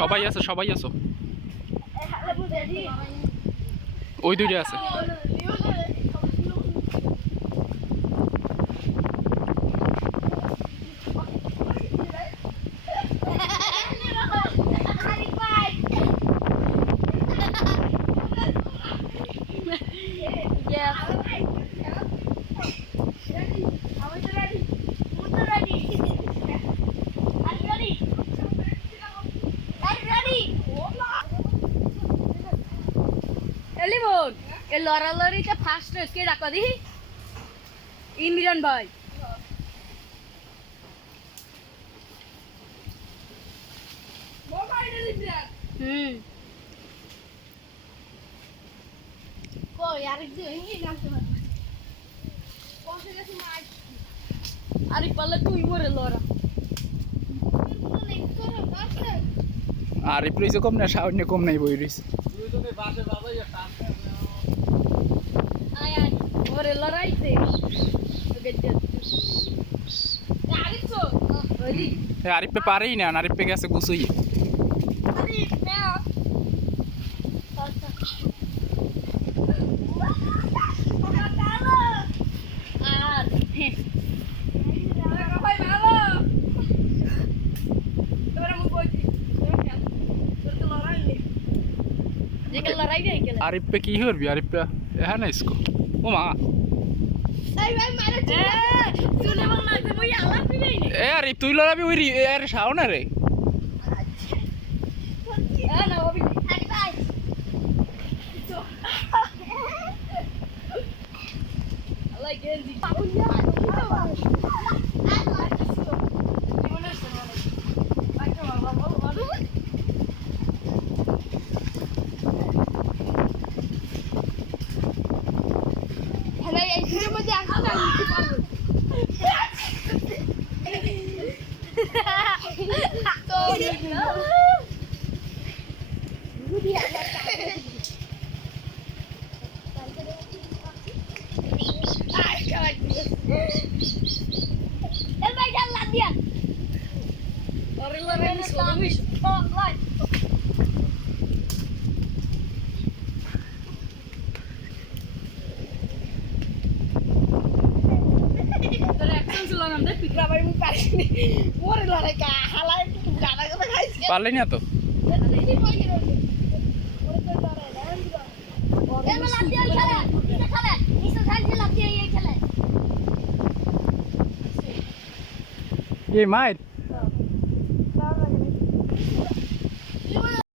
সবাই আছে, সবাই আছো, ওই দুইটা আছে। লড়ালড়িতে ফার্স্ট কে ডাকা দি ইমরান ভাই। আরে পারলে তুই মরে লড়া আর রিপ্রেজও কম না, সাউন্ড কম নাই, বই রইছে। মরে লড়াইতে আরিফে পারেই না, আরিফে গেছে গুছুই। আরিফে কি করবি? আরিফে হ্যাঁ না ইসকো ও মা এ আরিফ তুই লড়াবি ওই এর সাউন্ড রে। পারলে না তো এই মায়ের